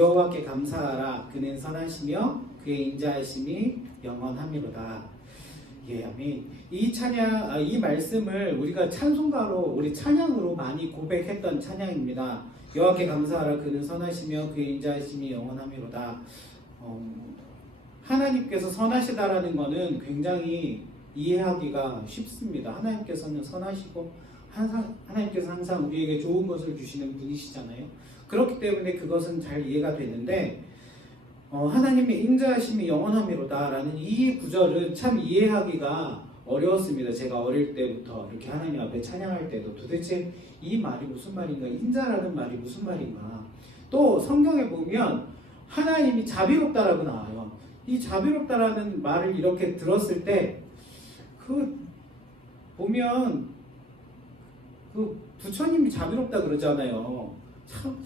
여호와께 감사하라. 그는 선하시며 그의 인자하심이 영원하미로다. 예, 아멘. 이 찬양, 이 말씀을 우리가 찬송가로, 우리 찬양으로 많이 고백했던 찬양입니다. 여호와께 감사하라. 그는 선하시며 그의 인자하심이 영원하미로다. 하나님께서 선하시다라는 것은 굉장히 이해하기가 쉽습니다. 하나님께서는 선하시고 하나님께서 항상 우리에게 좋은 것을 주시는 분이시잖아요. 그렇기 때문에 그것은 잘 이해가 되는데 하나님의 인자하심이 영원하미로다 라는 이 구절은 참 이해하기가 어려웠습니다. 제가 어릴 때부터 이렇게 하나님 앞에 찬양할 때도 도대체 이 말이 무슨 말인가, 인자라는 말이 무슨 말인가. 또 성경에 보면 하나님이 자비롭다라고 나와요. 이 자비롭다라는 말을 이렇게 들었을 때 보면 부처님이 자비롭다 그러잖아요. 참,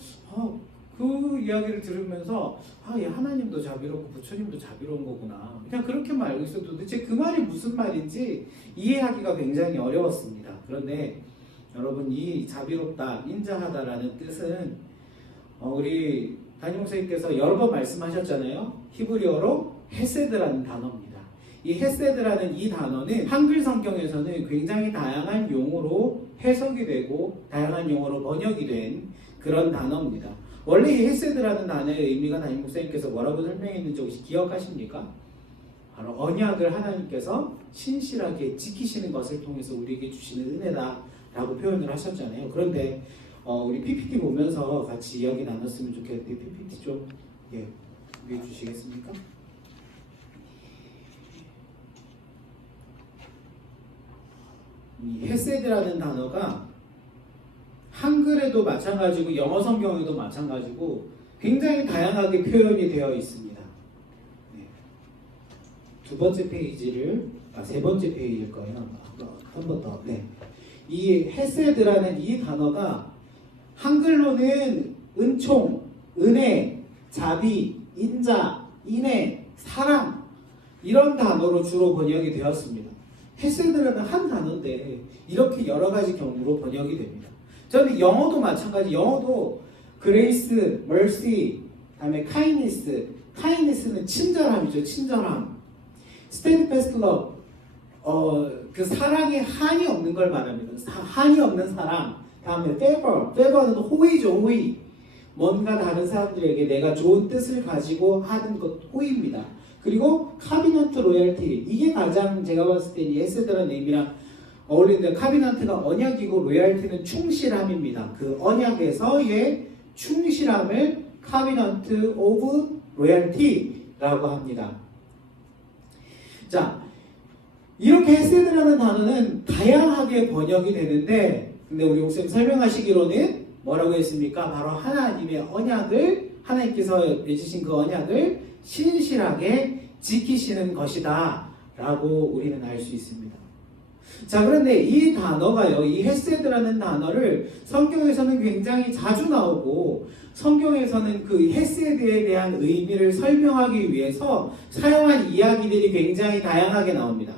그 이야기를 들으면서 예, 하나님도 자비롭고 부처님도 자비로운 거구나. 그냥 그렇게만 알고 있어도 도대체 그 말이 무슨 말인지 이해하기가 굉장히 어려웠습니다. 그런데 여러분, 이 자비롭다, 인자하다라는 뜻은 우리 담임 목사님께서 여러 번 말씀하셨잖아요. 히브리어로 헤세드라는 단어입니다. 이 헤세드라는 이 단어는 한글 성경에서는 굉장히 다양한 용어로 해석이 되고 다양한 용어로 번역이 된 그런 단어입니다. 원래 이 헤세드라는 단어의 의미가 담임 목사님께서 뭐라고 설명했는지 혹시 기억하십니까? 바로 언약을 하나님께서 신실하게 지키시는 것을 통해서 우리에게 주시는 은혜다라고 표현을 하셨잖아요. 그런데 우리 PPT 보면서 같이 이야기 나눴으면 좋겠는데 PPT 좀 준비해 주시겠습니까? 이 헤세드라는 단어가 한글에도 마찬가지고 영어 성경에도 마찬가지고 굉장히 다양하게 표현이 되어 있습니다. 두 번째 페이지를, 세 번째 페이지일 거예요. 한 번 더. 이 헤세드라는 이 단어가 한글로는 은총, 은혜, 자비, 인자, 인애, 사랑 이런 단어로 주로 번역이 되었습니다. 헤세드라는 한 단어인데 이렇게 여러 가지 경우로 번역이 됩니다. 저는 영어도 마찬가지. 영어도 grace, mercy, 다음에 kindness. kindness는 친절함이죠. 친절함. steadfast love. 그 사랑에 한이 없는 걸 말합니다. 한이 없는 사랑. 다음에 favor. favor는 호의죠. 호의. 뭔가 다른 사람들에게 내가 좋은 뜻을 가지고 하는 것 호의입니다. 그리고 covenant loyalty. 이게 가장 제가 봤을 때 이 헤세드라는 의미랑 어울리는데, 카비넌트가 언약이고 로얄티는 충실함입니다. 그 언약에서의 충실함을 카비넌트 오브 로얄티라고 합니다. 자, 이렇게 헤세드라는 단어는 다양하게 번역이 되는데, 근데 우리 목사님 설명하시기로는 뭐라고 했습니까? 바로 하나님의 언약을, 하나님께서 맺으신 그 언약을 신실하게 지키시는 것이다 라고 우리는 알 수 있습니다. 자, 그런데 이 단어가요, 이 헤세드라는 단어를 성경에서는 굉장히 자주 나오고, 성경에서는 그 헤세드에 대한 의미를 설명하기 위해서 사용한 이야기들이 굉장히 다양하게 나옵니다.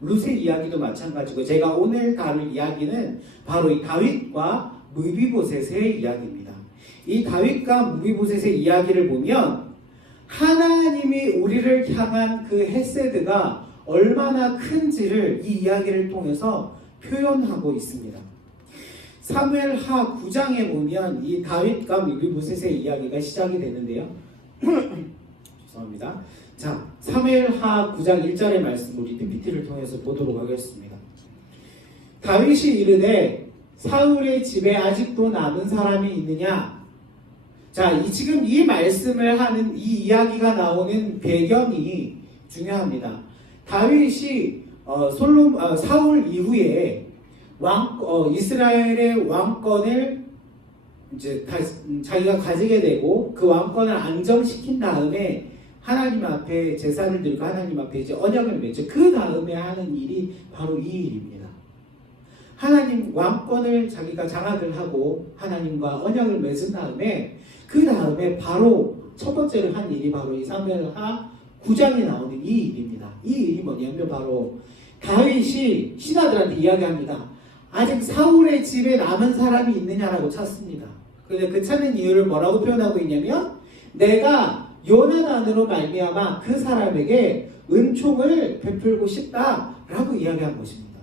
룻의 이야기도 마찬가지고, 제가 오늘 다룰 이야기는 바로 이 다윗과 무비보셋의 이야기입니다. 이 다윗과 무비보셋의 이야기를 보면 하나님이 우리를 향한 그 헤세드가 얼마나 큰지를 이 이야기를 통해서 표현하고 있습니다. 사무엘하 9장에 보면 이 다윗과 무비보셋의 이야기가 시작이 되는데요. 죄송합니다. 자, 사무엘하 9장 1절의 말씀 우리 PPT를 통해서 보도록 하겠습니다. 다윗이 이르되 사울의 집에 아직도 남은 사람이 있느냐? 자, 지금 이 말씀을 하는 이 이야기가 나오는 배경이 중요합니다. 다윗이 사울 이후에 이스라엘의 왕권을 이제 자기가 가지게 되고 그 왕권을 안정시킨 다음에 하나님 앞에 제사를 드리고 하나님 앞에 이제 언약을 맺죠. 그 다음에 하는 일이 바로 이 일입니다. 하나님 왕권을 자기가 장악을 하고 하나님과 언약을 맺은 다음에 그 다음에 바로 첫 번째로 한 일이 바로 이 사무엘하 9장에 나오는 이 일입니다. 이 일이 뭐냐면 바로 다윗이 신하들한테 이야기합니다. 아직 사울의 집에 남은 사람이 있느냐라고 찾습니다. 근데 그 찾는 이유를 뭐라고 표현하고 있냐면 내가 요나단으로 말미암아 그 사람에게 은총을 베풀고 싶다라고 이야기한 것입니다.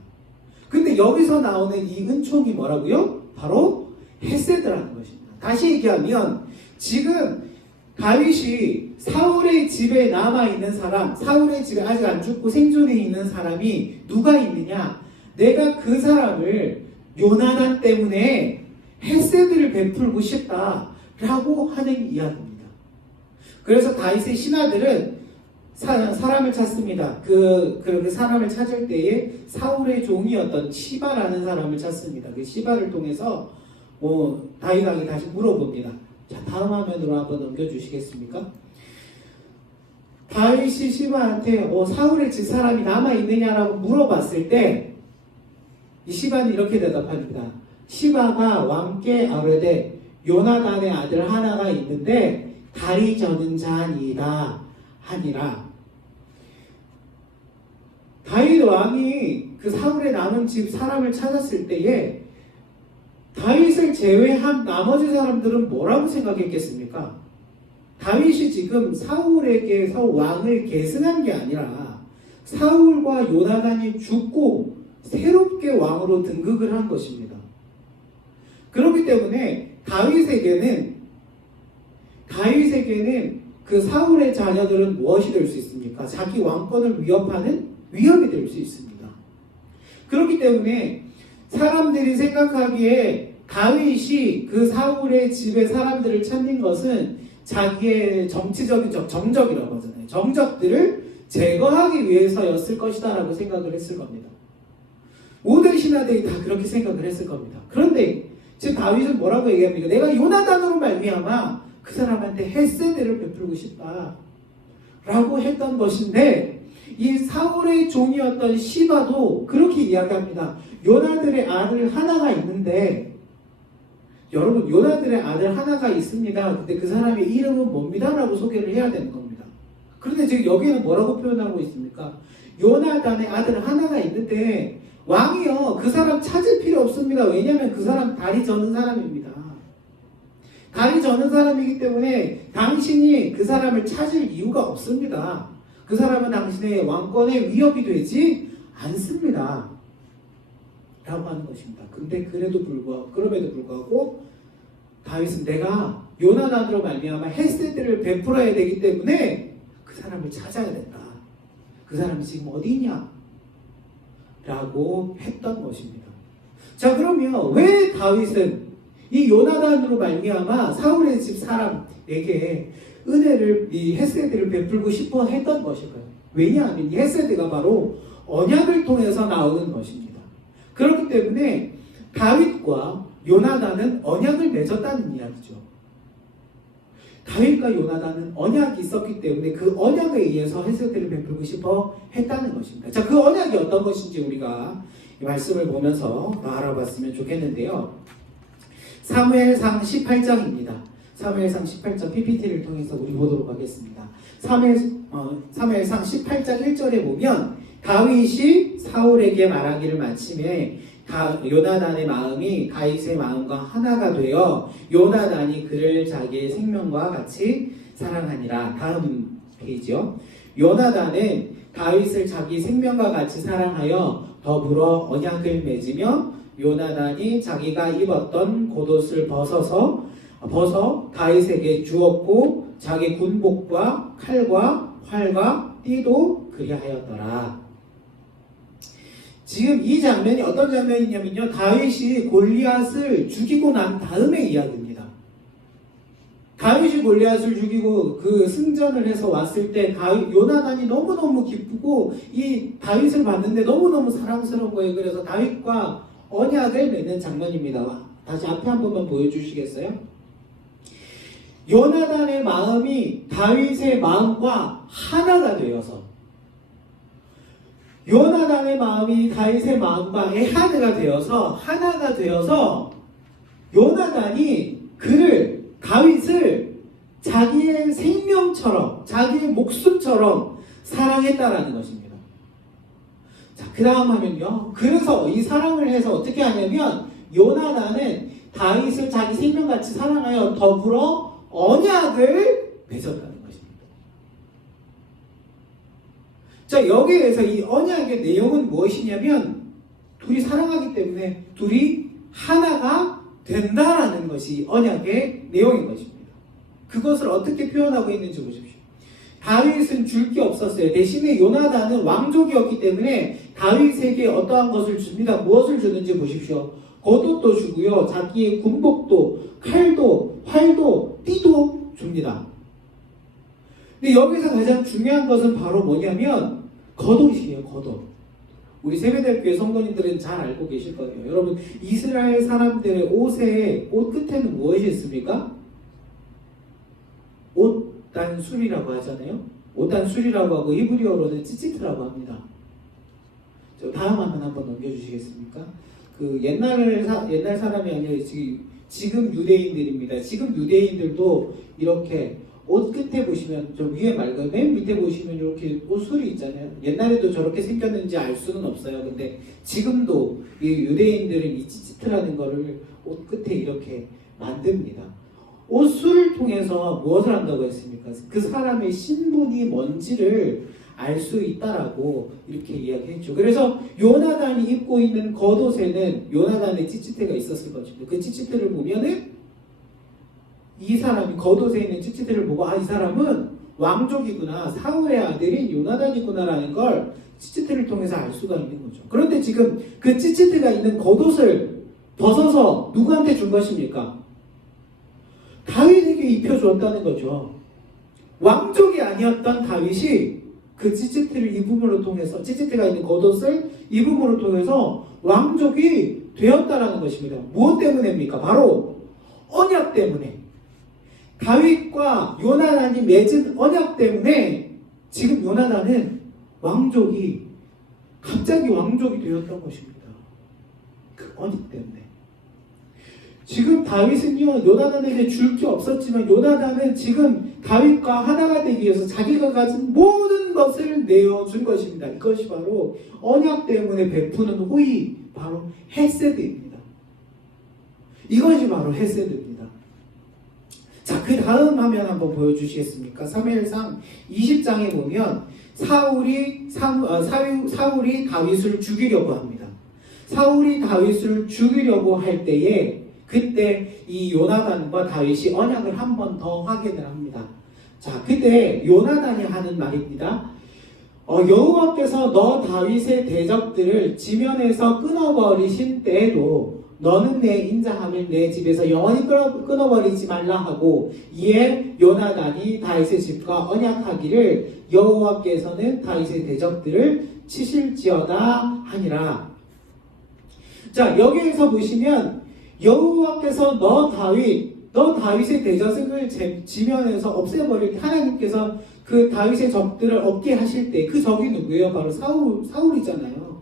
근데 여기서 나오는 이 은총이 뭐라고요? 바로 헤세드라는 것입니다. 다시 얘기하면 지금 다윗이 사울의 집에 남아있는 사람, 사울의 집에 아직 안 죽고 생존해 있는 사람이 누가 있느냐? 내가 그 사람을 요나단 때문에 헤세드를 베풀고 싶다라고 하는 이야기입니다. 그래서 다윗의 신하들은 사람을 찾습니다. 그 사람을 찾을 때에 사울의 종이었던 시바라는 사람을 찾습니다. 그 시바를 통해서 다윗 왕이 다시 물어봅니다. 자, 다음 화면으로 한번 넘겨주시겠습니까? 다윗이 시바한테 사울의 집 사람이 남아있느냐라고 물어봤을 때 이 시바는 이렇게 대답합니다. 시바가 왕께 아뢰되 요나단의 아들 하나가 있는데 다리 저는 자니이다 하니라. 다윗 왕이 그 사울의 남은 집 사람을 찾았을 때에 다윗을 제외한 나머지 사람들은 뭐라고 생각했겠습니까? 다윗이 지금 사울에게서 왕을 계승한 게 아니라 사울과 요나단이 죽고 새롭게 왕으로 등극을 한 것입니다. 그렇기 때문에 다윗에게는 그 사울의 자녀들은 무엇이 될 수 있습니까? 자기 왕권을 위협하는 위협이 될 수 있습니다. 그렇기 때문에 사람들이 생각하기에 다윗이 그 사울의 집의 사람들을 찾는 것은 자기의 정치적인 정적이라고 하잖아요. 정적들을 제거하기 위해서였을 것이다 라고 생각을 했을 겁니다. 모든 신하들이 다 그렇게 생각을 했을 겁니다. 그런데 지금 다윗은 뭐라고 얘기합니까? 내가 요나단으로 말미암아 그 사람한테 헤세드를 베풀고 싶다 라고 했던 것인데 이 사울의 종이었던 시바도 그렇게 이야기합니다. 요나단의 아들 하나가 있는데 여러분 요나단의 아들 하나가 있습니다. 근데 그 사람의 이름은 뭡니다? 라고 소개를 해야 되는 겁니다. 그런데 지금 여기는 뭐라고 표현하고 있습니까? 요나단의 아들 하나가 있는데 왕이요 그 사람 찾을 필요 없습니다. 왜냐하면 그 사람 다리 저는 사람입니다. 다리 저는 사람이기 때문에 당신이 그 사람을 찾을 이유가 없습니다. 그 사람은 당신의 왕권에 위협이 되지 않습니다. 라고 하는 것입니다. 근데 그럼에도 불구하고 다윗은 내가 요나단으로 말미암아 헤세드를 베풀어야 되기 때문에 그 사람을 찾아야 된다. 그 사람이 지금 어디 있냐? 라고 했던 것입니다. 자, 그러면 왜 다윗은 이 요나단으로 말미암아 사울의 집 사람에게 은혜를 이 헤세드를 베풀고 싶어 했던 것일까요? 왜냐하면 이 헤세드가 바로 언약을 통해서 나오는 것입니다. 그렇기 때문에 다윗과 요나단은 언약을 맺었다는 이야기죠. 다윗과 요나단은 언약이 있었기 때문에 그 언약에 의해서 헤세드를 베풀고 싶어 했다는 것입니다. 자, 그 언약이 어떤 것인지 우리가 이 말씀을 보면서 알아봤으면 좋겠는데요. 사무엘상 18장입니다. 사무엘상 18장 PPT를 통해서 우리 보도록 하겠습니다. 사무엘상 18장 1절에 보면 다윗이 사울에게 말하기를 마침에 요나단의 마음이 다윗의 마음과 하나가 되어 요나단이 그를 자기의 생명과 같이 사랑하니라. 다음 페이지요. 요나단은 다윗을 자기 생명과 같이 사랑하여 더불어 언약을 맺으며 요나단이 자기가 입었던 겉옷을 벗어 다윗에게 주었고 자기 군복과 칼과 활과 띠도 그리하였더라. 지금 이 장면이 어떤 장면이냐면요, 다윗이 골리앗을 죽이고 난 다음의 이야기입니다. 다윗이 골리앗을 죽이고 그 승전을 해서 왔을 때 요나단이 너무너무 기쁘고 이 다윗을 봤는데 너무너무 사랑스러운 거예요. 그래서 다윗과 언약을 맺는 장면입니다. 다시 앞에 한 번만 보여주시겠어요? 요나단의 마음이 다윗의 마음과 하나가 되어서 요나단의 마음이 다윗의 마음과 하나가 되어서 요나단이 다윗을 자기의 생명처럼 자기의 목숨처럼 사랑했다라는 것입니다. 자, 그 다음 하면요. 그래서 이 사랑을 해서 어떻게 하냐면 요나단은 다윗을 자기 생명같이 사랑하여 더불어 언약을 맺었다는 것입니다. 자, 여기에서 이 언약의 내용은 무엇이냐면 둘이 사랑하기 때문에 둘이 하나가 된다라는 것이 언약의 내용인 것입니다. 그것을 어떻게 표현하고 있는지 보십시오. 다윗은 줄 게 없었어요. 대신에 요나단은 왕족이었기 때문에 다윗에게 어떠한 것을 줍니다. 무엇을 주는지 보십시오. 겉옷도 주고요. 자기의 군복도, 칼도, 활도, 띠도 줍니다. 근데 여기서 가장 중요한 것은 바로 뭐냐면 겉옷이에요. 겉옷. 우리 세배대교회 성도님들은 잘 알고 계실 거예요. 여러분, 이스라엘 사람들의 옷 끝에는 무엇이 있습니까? 옷단술이라고 하잖아요. 옷단술이라고 하고 히브리어로는 찌찌트라고 합니다. 저 다음 화면 한번 넘겨주시겠습니까? 그 옛날 사람이 아니라 지금 유대인들입니다. 지금 유대인들도 이렇게 옷 끝에 보시면 저 위에 말고 맨 밑에 보시면 이렇게 옷술이 있잖아요. 옛날에도 저렇게 생겼는지 알 수는 없어요. 근데 지금도 이 유대인들은 이 찌찌트라는 거를 옷 끝에 이렇게 만듭니다. 옷술을 통해서 무엇을 한다고 했습니까? 그 사람의 신분이 뭔지를 알 수 있다라고 이렇게 이야기했죠. 그래서 요나단이 입고 있는 겉옷에는 요나단의 찌찌테가 있었을 것입니다. 그 찌찌테를 보면은 이 사람이 겉옷에 있는 찌찌테를 보고 이 사람은 왕족이구나, 사울의 아들인 요나단이구나라는 걸 찌찌테를 통해서 알 수가 있는 거죠. 그런데 지금 그 찌찌테가 있는 겉옷을 벗어서 누구한테 준 것입니까? 다윗에게 입혀주었다는 거죠. 왕족이 아니었던 다윗이 그 찌찌테를 입음으로 통해서, 찌찌테가 있는 겉옷을 입음으로 통해서 왕족이 되었다라는 것입니다. 무엇 때문입니까? 바로 언약 때문에. 다윗과 요나단이 맺은 언약 때문에 지금 요나단은 갑자기 왕족이 되었던 것입니다. 그 언약 때문에. 지금 다윗은요, 요나단에게 줄 게 없었지만 요나단은 지금 다윗과 하나가 되기 위해서 자기가 가진 모든 것을 내어준 것입니다. 이것이 바로 언약 때문에 베푸는 호의, 바로 헤세드입니다. 이것이 바로 헤세드입니다. 자, 그 다음 화면 한번 보여주시겠습니까? 사무엘상 20장에 보면 사울이 다윗을 죽이려고 합니다. 사울이 다윗을 죽이려고 할 때에 그때 이 요나단과 다윗이 언약을 한 번 더 확인을 합니다. 자, 그때 요나단이 하는 말입니다. 여호와께서 너 다윗의 대적들을 지면에서 끊어버리신 때에도 너는 내 인자함을 내 집에서 영원히 끊어버리지 말라 하고, 이에 요나단이 다윗의 집과 언약하기를 여호와께서는 다윗의 대적들을 치실지어다 하니라. 자, 여기에서 보시면 여호와께서 너 다윗의 대적을 지면에서 없애버릴 때, 하나님께서 그 다윗의 적들을 없게 하실 때, 그 적이 누구예요? 바로 사울이잖아요.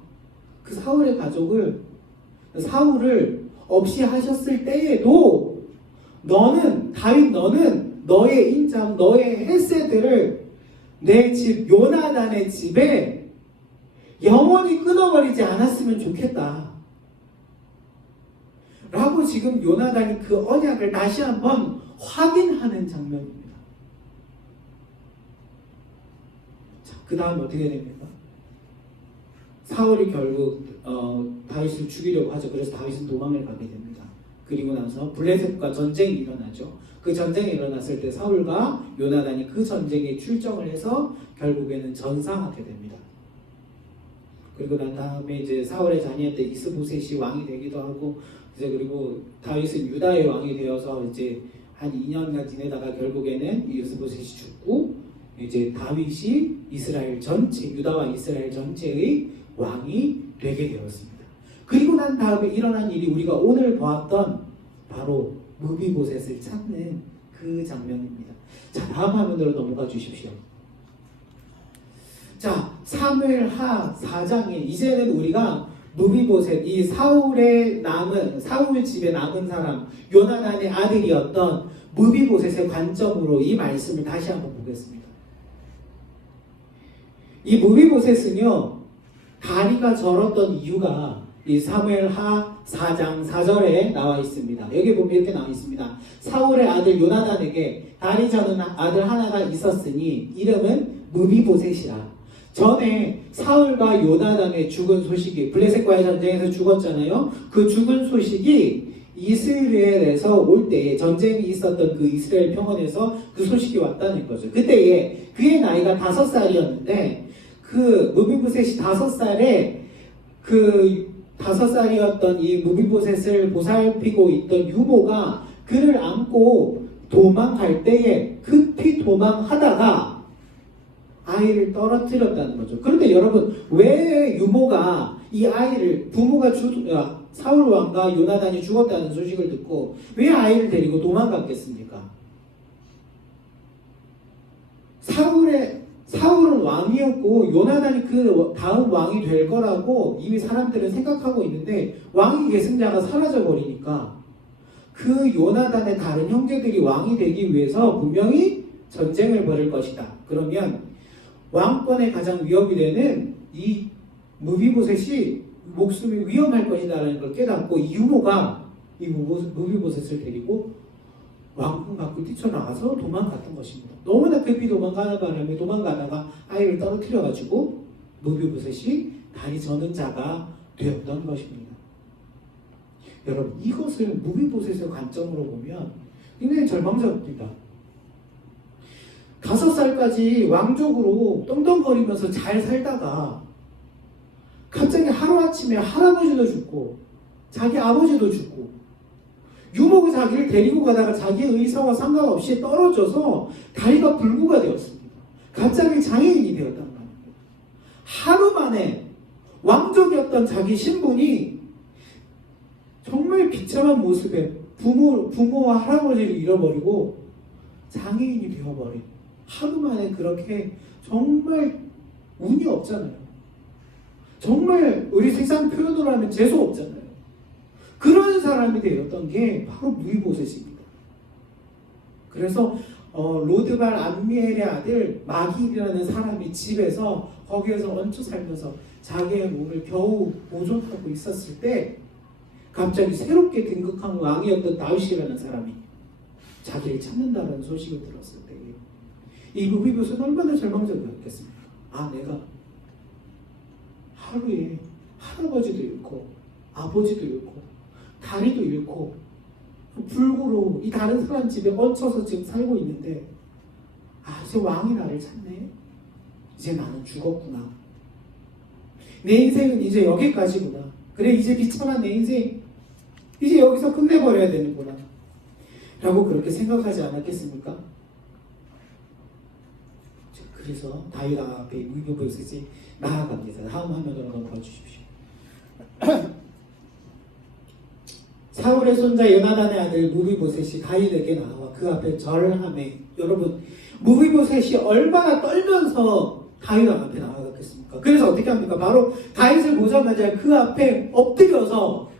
그 사울의 가족을, 사울을 없이 하셨을 때에도 다윗 너는 너의 인자함, 너의 헤세드를 내 집 요나단의 집에 영원히 끊어버리지 않았으면 좋겠다 라고 지금 요나단이 그 언약을 다시 한번 확인하는 장면입니다. 자, 그 다음 어떻게 됩니까? 사울이 결국 다윗을 죽이려고 하죠. 그래서 다윗은 도망을 가게 됩니다. 그리고 나서 블레셋과 전쟁이 일어나죠. 그 전쟁이 일어났을 때 사울과 요나단이 그 전쟁에 출정을 해서 결국에는 전사하게 됩니다. 그리고 난 다음에 이제 사울의 자녀였던 이스보셋이 왕이 되기도 하고, 이제 그리고 다윗은 유다의 왕이 되어서 이제 한 2년간 지내다가 결국에는 이스보셋이 죽고, 이제 다윗이 이스라엘 전체, 유다와 이스라엘 전체의 왕이 되게 되었습니다. 그리고 난 다음에 일어난 일이 우리가 오늘 보았던 바로 무비보셋을 찾는 그 장면입니다. 자, 다음 화면으로 넘어가 주십시오. 자, 사무엘하 4장에 이제는 우리가 무비보셋, 이 사울 집에 남은 사람, 요나단의 아들이었던 무비보셋의 관점으로 이 말씀을 다시 한번 보겠습니다. 이 무비보셋은요, 다리가 저렀던 이유가 이 사무엘하 4장 4절에 나와 있습니다. 여기 보면 이렇게 나와 있습니다. 사울의 아들 요나단에게 다리 저는 아들 하나가 있었으니 이름은 무비보셋이라. 전에 사울과 요나단의 죽은 소식이, 블레셋과의 전쟁에서 죽었잖아요. 그 죽은 소식이 이스라엘에서 올 때에, 전쟁이 있었던 그 이스라엘 평원에서 그 소식이 왔다는 거죠. 그때에 그의 나이가 5살이었는데 그 무비보셋이 5살에 그 5살이었던 이 무비보셋을 보살피고 있던 유모가 그를 안고 도망갈 때에 급히 도망하다가 아이를 떨어뜨렸다는 거죠. 그런데 여러분, 왜 유모가 이 아이를, 부모가 사울 왕과 요나단이 죽었다는 소식을 듣고 왜 아이를 데리고 도망갔겠습니까? 사울은 왕이었고 요나단이 그 다음 왕이 될 거라고 이미 사람들은 생각하고 있는데 왕위 계승자가 사라져 버리니까 그 요나단의 다른 형제들이 왕이 되기 위해서 분명히 전쟁을 벌일 것이다. 그러면 왕권에 가장 위협이 되는 이 무비보셋이 목숨이 위험할 것이다라는 걸 깨닫고 이 유모가 이 무비보셋을 데리고 왕궁 밖을 뛰쳐나가서 도망갔던 것입니다. 너무나 급히 도망가는 바람에 도망가다가 아이를 떨어뜨려가지고 무비보셋이 다리 저는 자가 되었던 것입니다. 여러분, 이것을 무비보셋의 관점으로 보면 굉장히 절망적입니다. 5살까지 왕족으로 떵떵거리면서 잘 살다가 갑자기 하루아침에 할아버지도 죽고 자기 아버지도 죽고 유모가 자기를 데리고 가다가 자기의 의사와 상관없이 떨어져서 다리가 불구가 되었습니다. 갑자기 장애인이 되었단 말입니다. 하루 만에 왕족이었던 자기 신분이 정말 비참한 모습에 부모와 할아버지를 잃어버리고 장애인이 되어버린, 하루 만에 그렇게 정말 운이 없잖아요. 정말 우리 세상 표현으로 하면 재수 없잖아요. 그런 사람이 되었던 게 바로 무비보셋입니다. 그래서 로드발 암미엘의 아들 마길이라는 사람이 집에서 거기에서 얹혀 살면서 자기의 몸을 겨우 보존하고 있었을 때 갑자기 새롭게 등극한 왕이었던 다윗이라는 사람이 자기를 찾는다는 소식을 들었을 때 이 무비보셋은 얼마나 절망적이었겠습니까? 아, 내가 하루에 할아버지도 잃고 아버지도 잃고 다리도 잃고 불구로 이 다른 사람 집에 얹혀서 지금 살고 있는데 이제 왕이 나를 찾네. 이제 나는 죽었구나. 내 인생은 이제 여기까지구나. 그래, 이제 비참한 내 인생 이제 여기서 끝내버려야 되는구나 라고 그렇게 생각하지 않았겠습니까? 그래서 다윗 앞에 무비보셋이 나아갑니다. 다음 화면으로 넘어가 주십시오. 사울의 손자 요나단의 아들 무비보셋이 다윗에게 나와 그 앞에 절을 하매, 여러분, 무비보셋이 얼마나 떨면서 다윗 앞에 나아갔겠습니까? 그래서 어떻게 합니까? 바로 다윗을 보자마자 그 앞에 엎드려서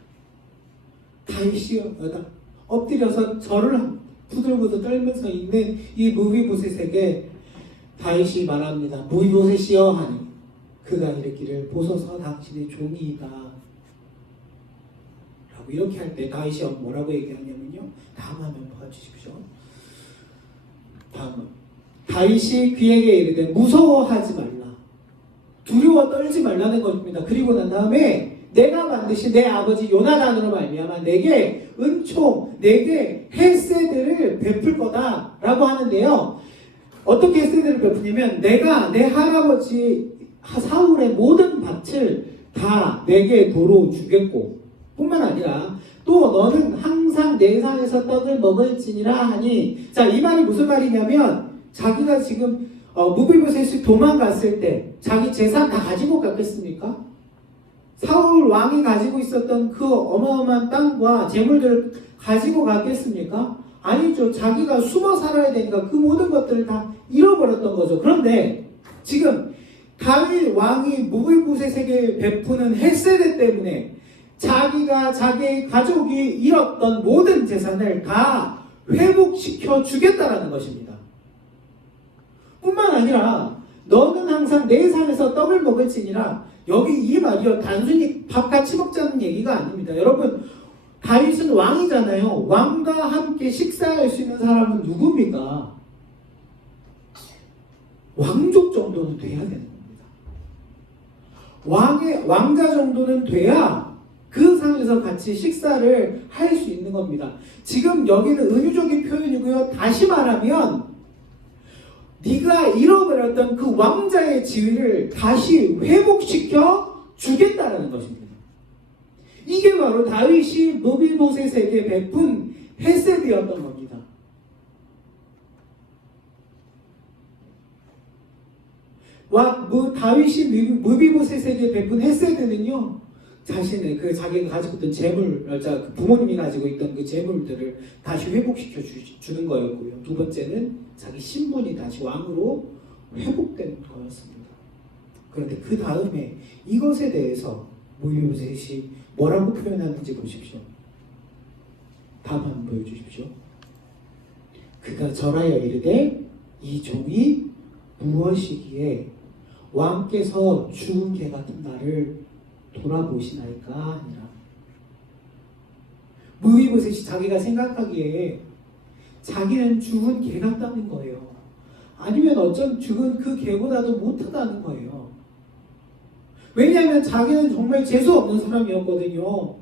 다윗이 엎드려서 절을 합니다. 부들부들 떨면서 있는 이 무비보셋에게 다윗이 말합니다. 무비보셋이여 하니 그가 이르기를 보소서 당신의 종이이다 라고 이렇게 할 때 다윗이 뭐라고 얘기하냐면요, 다음 화면 봐주십시오. 다음은 다윗이 그에게 이르되 무서워하지 말라, 두려워 떨지 말라는 것입니다. 그리고 난 다음에 내가 반드시 내 아버지 요나단으로 말미암아 내게 은총, 내게 헤세드를 베풀 거다 라고 하는데요, 어떻게 헤세드를 베푸냐면 내가 내 할아버지 사울의 모든 밭을 다 내게 도로 주겠고 뿐만 아니라 또 너는 항상 내 상에서 떡을 먹을지니라 하니, 자, 이 말이 무슨 말이냐면 자기가 지금 무비보셋이 도망갔을 때 자기 재산 다 가지고 갔겠습니까? 사울 왕이 가지고 있었던 그 어마어마한 땅과 재물들을 가지고 갔겠습니까? 아니죠. 자기가 숨어 살아야 되니까 그 모든 것들을 다 잃어버렸던 거죠. 그런데 지금 다윗 왕이 무비보셋에게 베푸는 헤세드 때문에 자기가 자기의 가족이 잃었던 모든 재산을 다 회복시켜 주겠다라는 것입니다. 뿐만 아니라 너는 항상 내 산에서 떡을 먹을지니라, 여기 이 말이요 단순히 밥 같이 먹자는 얘기가 아닙니다. 여러분 다윗은 왕이잖아요. 왕과 함께 식사할 수 있는 사람은 누굽니까? 왕족 정도는 돼야 되는 겁니다. 왕자 정도는 돼야 그 상에서 같이 식사를 할 수 있는 겁니다. 지금 여기는 은유적인 표현이고요. 다시 말하면 네가 잃어버렸던 그 왕자의 지위를 다시 회복시켜 주겠다라는 것입니다. 이게 바로 다윗이 무비보셋에게 베푼 헤세드였던 겁니다. 다윗이 무비보셋에게 베푼 헤세드는요, 자신의 자기가 가지고 있던 재물, 부모님이 가지고 있던 그 재물들을 다시 회복시켜 주는 거였고요. 두 번째는 자기 신분이 다시 왕으로 회복된 거였습니다. 그런데 그 다음에 이것에 대해서 무비보셋이 뭐라고 표현하는지 보십시오. 답 한번 보여주십시오. 그가 절하여 이르되 이 종이 무엇이기에 왕께서 죽은 개 같은 나를 돌아보시나이까 하니라. 무비보셋이 자기가 생각하기에 자기는 죽은 개 같다는 거예요. 아니면 어쩐 죽은 그 개보다도 못하다는 거예요. 왜냐하면 자기는 정말 재수 없는 사람이었거든요.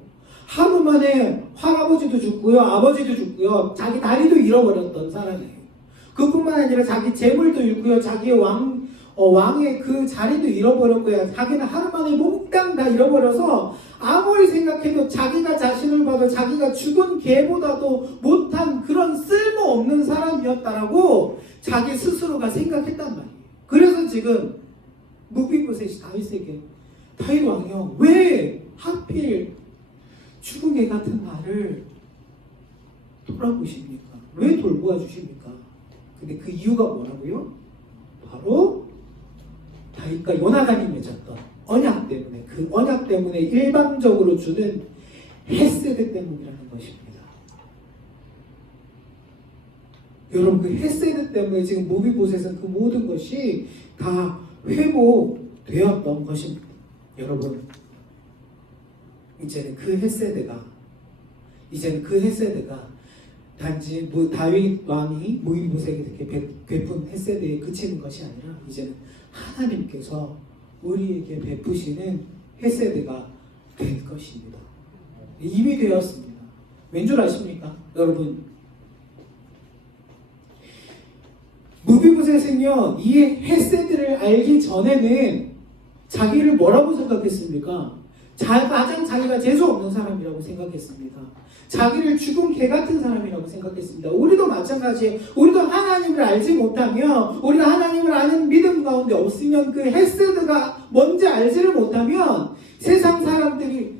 하루 만에 할아버지도 죽고요, 아버지도 죽고요, 자기 다리도 잃어버렸던 사람이에요. 그뿐만 아니라 자기 재물도 잃고요, 자기의 왕의 그 자리도 잃어버렸고요. 자기는 하루 만에 몽땅 다 잃어버려서 아무리 생각해도 자기가 자신을 봐도 자기가 죽은 개보다도 못한 그런 쓸모없는 사람이었다라고 자기 스스로가 생각했단 말이에요. 그래서 지금 무비보셋이 다윗에게 다윗 왕이요, 왜 하필 죽은 개 같은 나를 돌아보십니까? 왜 돌보아 주십니까? 근데 그 이유가 뭐라고요? 바로 다윗과 요나단이 맺었던 언약 때문에, 그 언약 때문에 일방적으로 주는 헤세드 때문이라는 것입니다. 여러분, 그 헤세드 때문에 지금 무비보셋은 그 모든 것이 다 회복되었던 것입니다. 여러분, 이제는 그 헤세드가 단지 다윗 왕이 무비보셋에게 베푼 헤세드에 그치는 것이 아니라 이제는 하나님께서 우리에게 베푸시는 헤세드가 될 것입니다. 이미 되었습니다. 왠 줄 아십니까? 여러분, 무비보셋은요, 이 헤세드를 알기 전에는 자기를 뭐라고 생각했습니까? 가장 자기가 재수 없는 사람이라고 생각했습니다. 자기를 죽은 개 같은 사람이라고 생각했습니다. 우리도 마찬가지예요. 우리도 하나님을 알지 못하면, 우리가 하나님을 아는 믿음 가운데 없으면 그 헤세드가 뭔지 알지를 못하면 세상 사람들이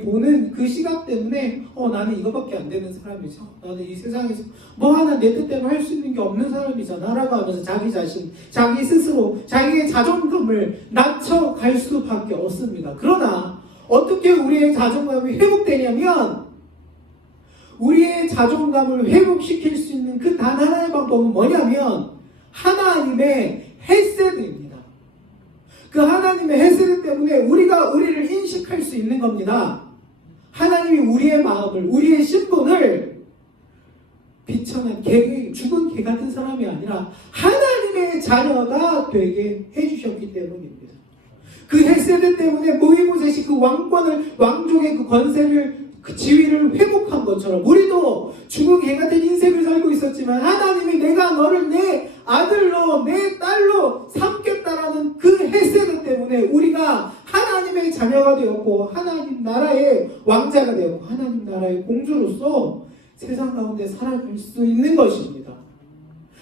보는 그 시각 때문에 나는 이거밖에 안 되는 사람이죠. 나는 이 세상에서 뭐 하나 내 뜻대로 할 수 있는 게 없는 사람이잖아 라고 하면서 자기 자신, 자기 스스로 자기의 자존감을 낮춰갈 수밖에 없습니다. 그러나 어떻게 우리의 자존감이 회복되냐면, 우리의 자존감을 회복시킬 수 있는 그 단 하나의 방법은 뭐냐면 하나님의 헤세드입니다. 그 하나님의 헤세드 때문에 우리가 우리를 인식할 수 있는 겁니다. 하나님이 우리의 마음을, 우리의 신분을 비천한 죽은 개 같은 사람이 아니라 하나님의 자녀가 되게 해주셨기 때문입니다. 그 헤세드 때문에 무비보셋이 그 왕권을, 왕족의 그 권세를, 그 지위를 회복한 것처럼 우리도 죽은 개 같은 인생을 살고 있었지만 하나님이 내가 너를 내 아들로, 내 딸로 삼겠다라는 그 헤세드 때문에 우리가 하나님의 자녀가 되었고 하나님 나라의 왕자가 되었고 하나님 나라의 공주로서 세상 가운데 살아갈 수 있는 것입니다.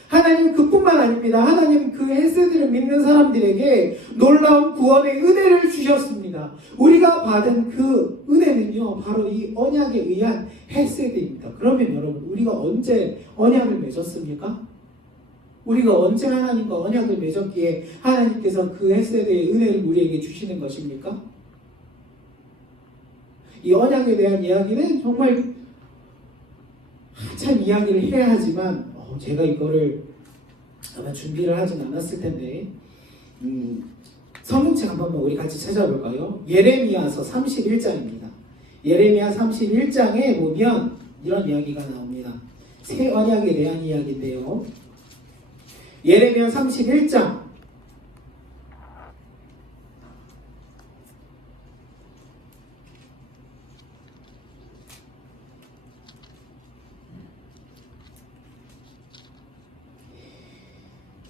하나님 그뿐만 아닙니다. 하나님 그 헤세드를 믿는 사람들에게 놀라운 구원의 은혜를 주셨습니다. 우리가 받은 그 은혜는요, 바로 이 언약에 의한 헤세드입니다. 그러면 여러분, 우리가 언제 언약을 맺었습니까? 우리가 언제 하나님과 언약을 맺었기에 하나님께서 그 헤세드의 은혜를 우리에게 주시는 것입니까? 이 언약에 대한 이야기는 정말 한참 이야기를 해야 하지만 제가 이거를 아마 준비를 하진 않았을 텐데 성경책 한번 우리 같이 찾아볼까요? 예레미야서 31장입니다. 예레미야 31장에 보면 이런 이야기가 나옵니다. 새 언약에 대한 이야기인데요. 예레미야 31장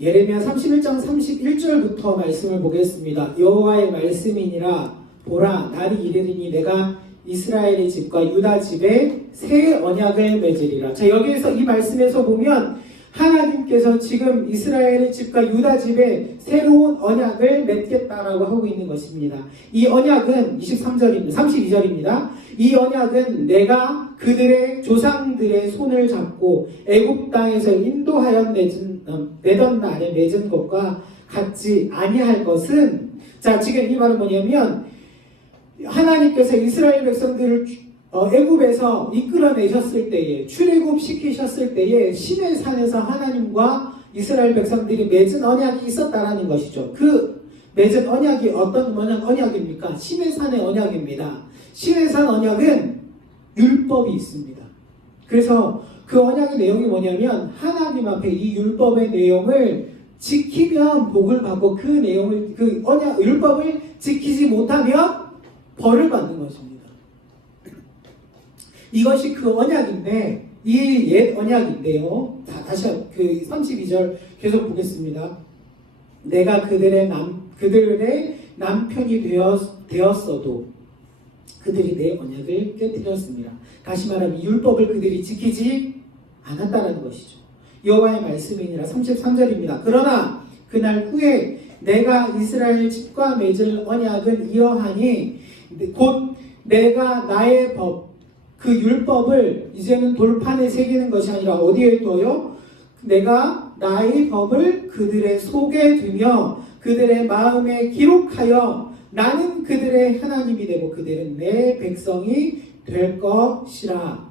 예레미야 31장 31절부터 말씀을 보겠습니다. 여호와의 말씀이니라 보라 날이 이르리니 내가 이스라엘의 집과 유다 집에 새 언약을 맺으리라. 자, 여기에서 이 말씀에서 보면 하나님께서 지금 이스라엘의 집과 유다 집에 새로운 언약을 맺겠다라고 하고 있는 것입니다. 이 언약은 23절입니다. 32절입니다. 이 언약은 내가 그들의 조상들의 손을 잡고 애굽 땅에서 인도하여 내던 날에 맺은 것과 같지 아니할 것은, 자, 지금 이 말은 뭐냐면 하나님께서 이스라엘 백성들을 애굽에서 이끌어내셨을 때에, 출애굽 시키셨을 때에 시내 산에서 하나님과 이스라엘 백성들이 맺은 언약이 있었다라는 것이죠. 그 맺은 언약이 어떤 언약입니까? 시내 산의 언약입니다. 시내 산 언약은 율법이 있습니다. 그래서 그 언약의 내용이 뭐냐면 하나님 앞에 이 율법의 내용을 지키면 복을 받고 그 내용을, 그 언약 율법을 지키지 못하면 벌을 받는 것입니다. 이것이 그 언약인데, 이 옛 언약인데요. 다시 그 32절 계속 보겠습니다. 내가 그들의 남편이 되었어도 그들이 내 언약을 깨뜨렸습니다. 다시 말하면 율법을 그들이 지키지 않았다는 것이죠. 여호와의 말씀이니라. 33절입니다. 그러나 그날 후에 내가 이스라엘 집과 맺을 언약은 이어하니 곧 내가 나의 법, 그 율법을 이제는 돌판에 새기는 것이 아니라 어디에 둬요? 내가 나의 법을 그들의 속에 두며 그들의 마음에 기록하여 나는 그들의 하나님이 되고 그들은 내 백성이 될 것이라.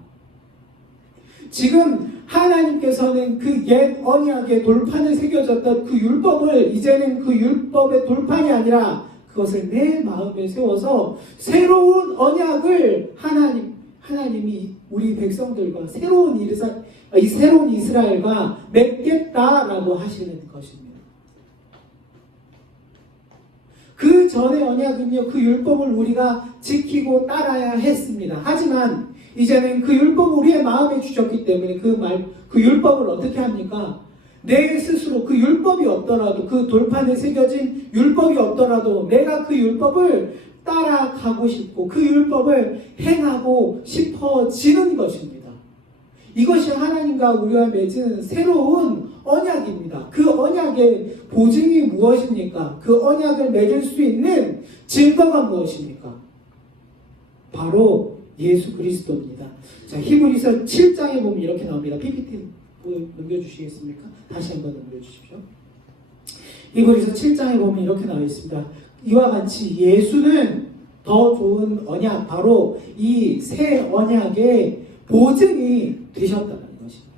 지금 하나님께서는 그 옛 언약의 돌판을 새겨졌던 그 율법을 이제는 그 율법의 돌판이 아니라 그것을 내 마음에 세워서 새로운 언약을 하나님이 우리 백성들과 새로운 이스라엘과 맺겠다라고 하시는 것입니다. 그 전의 언약은요, 그 율법을 우리가 지키고 따라야 했습니다. 하지만 이제는 그 율법을 우리의 마음에 주셨기 때문에 그 율법을 어떻게 합니까? 내 스스로 그 율법이 없더라도, 그 돌판에 새겨진 율법이 없더라도 내가 그 율법을 따라가고 싶고 그 율법을 행하고 싶어지는 것입니다. 이것이 하나님과 우리가 맺은 새로운 언약입니다. 그 언약의 보증이 무엇입니까? 그 언약을 맺을 수 있는 증거가 무엇입니까? 바로 예수 그리스도입니다. 자, 히브리서 7장에 보면 이렇게 나옵니다. PPT 넘겨주시겠습니까? 다시 한번 넘겨주십시오. 히브리서 7장에 보면 이렇게 나와 있습니다. 이와 같이 예수는 더 좋은 언약, 바로 이 새 언약의 보증이 되셨다는 것입니다.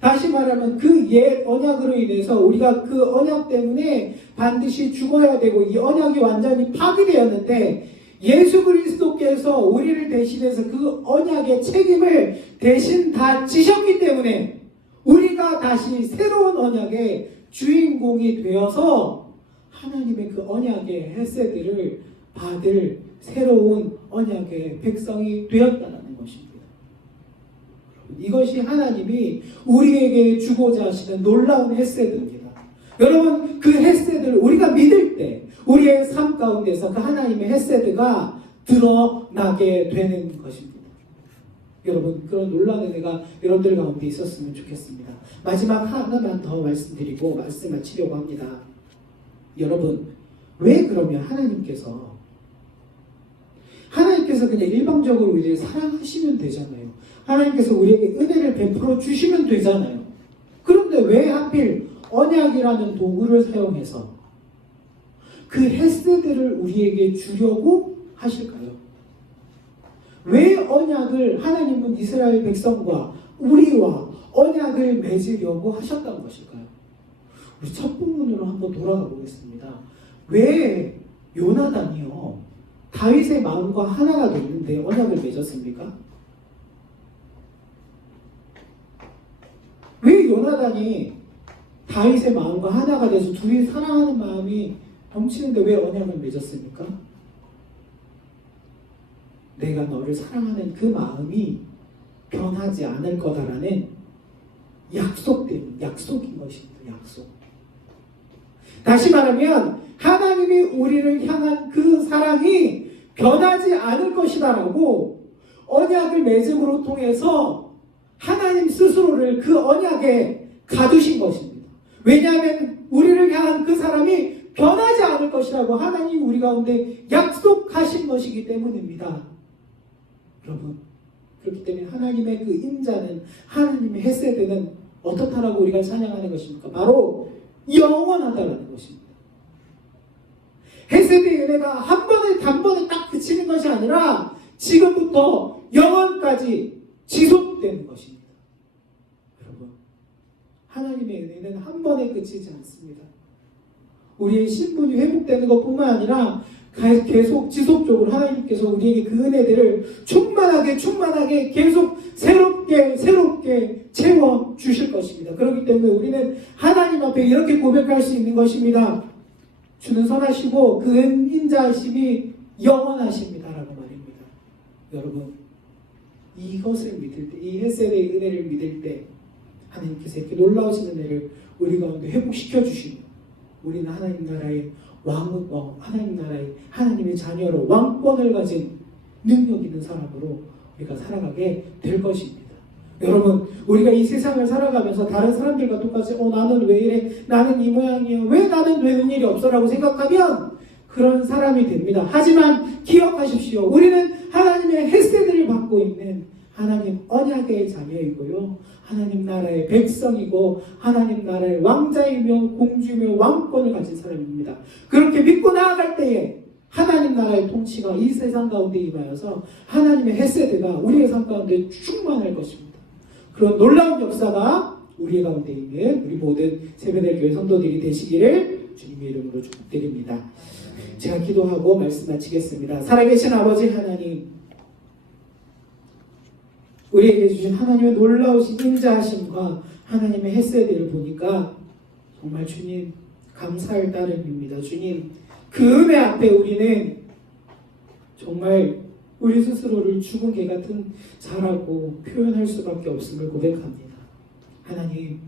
다시 말하면 그 옛 언약으로 인해서 우리가 그 언약 때문에 반드시 죽어야 되고 이 언약이 완전히 파기되었는데 예수 그리스도께서 우리를 대신해서 그 언약의 책임을 대신 다 지셨기 때문에 우리가 다시 새로운 언약의 주인공이 되어서 하나님의 그 언약의 헬세들을 받을 새로운 언약의 백성이 되었다는 것입니다. 이것이 하나님이 우리에게 주고자 하시는 놀라운 헬세들입니다. 여러분, 그 헬세들을 우리가 믿을 때 우리의 삶 가운데서 그 하나님의 헬세드가 드러나게 되는 것입니다. 여러분, 그런 놀라운 은혜가 여러분들 가운데 있었으면 좋겠습니다. 마지막 하나만 더 말씀드리고 말씀 마치려고 합니다. 여러분, 왜 그러면 하나님께서 그냥 일방적으로 우리를 사랑하시면 되잖아요. 하나님께서 우리에게 은혜를 베풀어 주시면 되잖아요. 그런데 왜 하필 언약이라는 도구를 사용해서 그 헬스들을 우리에게 주려고 하실까요? 왜 언약을 하나님은 이스라엘 백성과 우리와 언약을 맺으려고 하셨던 것일까요? 우리 첫 부분으로 한번 돌아가 보겠습니다. 왜 요나단이요, 다윗의 마음과 하나가 됐는데 언약을 맺었습니까? 왜 요나단이 다윗의 마음과 하나가 돼서 둘이 사랑하는 마음이 넘치는데 왜 언약을 맺었습니까? 내가 너를 사랑하는 그 마음이 변하지 않을 거다라는 약속인 것입니다. 약속. 다시 말하면 하나님이 우리를 향한 그 사랑이 변하지 않을 것이다라고 언약을 맺음으로 통해서 하나님 스스로를 그 언약에 가두신 것입니다. 왜냐하면 우리를 향한 그 사람이 변하지 않을 것이라고 하나님이 우리 가운데 약속하신 것이기 때문입니다. 여러분, 그렇기 때문에 하나님의 그 인자는, 하나님의 헤세드는 어떻다라고 우리가 찬양하는 것입니까? 바로 영원하다라는 것입니다. 헤세드의 은혜가 한 번에 단번에 딱 그치는 것이 아니라 지금부터 영원까지 지속되는 것입니다. 여러분, 하나님의 은혜는 한 번에 그치지 않습니다. 우리의 신분이 회복되는 것뿐만 아니라 계속 지속적으로 하나님께서 우리에게 그 은혜들을 충만하게 계속 새롭게 채워 주실 것입니다. 그렇기 때문에 우리는 하나님 앞에 이렇게 고백할 수 있는 것입니다. 주는 선하시고 그 인자하심이 영원하십니다라고 말입니다. 여러분, 이것을 믿을 때, 이 헤세드의 은혜를 믿을 때 하나님께서 이렇게 놀라우신 은혜를 우리 가운데 회복시켜 주시고 우리는 하나님 나라의 하나님의 자녀로 왕권을 가진 능력 있는 사람으로 우리가 살아가게 될 것입니다. 여러분, 우리가 이 세상을 살아가면서 다른 사람들과 똑같이 나는 왜 이래? 나는 이 모양이야. 왜 나는 되는 일이 없어? 라고 생각하면 그런 사람이 됩니다. 하지만 기억하십시오. 우리는 하나님의 헤세드를 받고 있는 하나님 언약의 자녀이고요, 하나님 나라의 백성이고 하나님 나라의 왕자이며 공주이며 왕권을 가진 사람입니다. 그렇게 믿고 나아갈 때에 하나님 나라의 통치가 이 세상 가운데 임하여서 하나님의 헤세드가 우리의 삶 가운데 충만할 것입니다. 그런 놀라운 역사가 우리 가운데 있는 우리 모든 세배될 교회 성도들이 되시기를 주님의 이름으로 축복드립니다. 제가 기도하고 말씀 마치겠습니다. 살아계신 아버지 하나님, 우리에게 주신 하나님의 놀라우신 인자하심과 하나님의 헤세드를 보니까 정말 주님 감사할 따름입니다. 주님, 그 은혜 앞에 우리는 정말 우리 스스로를 죽은 개 같은 자라고 표현할 수밖에 없음을 고백합니다. 하나님,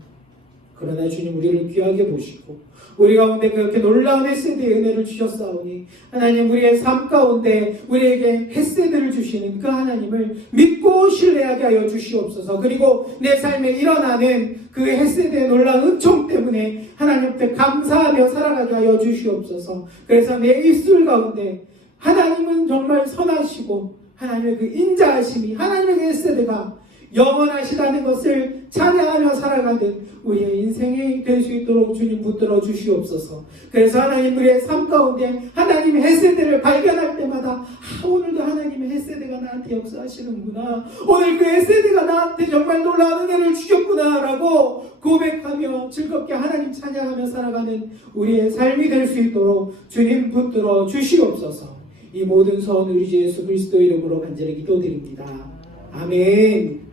그러나 주님 우리를 귀하게 보시고 우리 가운데 그렇게 놀라운 헤세드의 은혜를 주셨사오니 하나님, 우리의 삶 가운데 우리에게 헤세드를 주시는 그 하나님을 믿고 신뢰하게 하여 주시옵소서. 그리고 내 삶에 일어나는 그 헤세드의 놀라운 은총 때문에 하나님 앞에 감사하며 살아가게 하여 주시옵소서. 그래서 내 입술 가운데 하나님은 정말 선하시고 하나님의 그 인자하심이, 하나님의 헤세드가 영원하시다는 것을 찬양하며 살아가는 우리의 인생이 될 수 있도록 주님 붙들어 주시옵소서. 그래서 하나님, 우리의 삶 가운데 하나님의 헤세드를 발견할 때마다 오늘도 하나님의 헤세드가 나한테 역사하시는구나, 오늘 그 헤세드가 나한테 정말 놀라운 은혜를 주셨구나 라고 고백하며 즐겁게 하나님 찬양하며 살아가는 우리의 삶이 될 수 있도록 주님 붙들어 주시옵소서. 이 모든 선 우리 주 예수 그리스도 이름으로 간절히 기도드립니다. 아멘.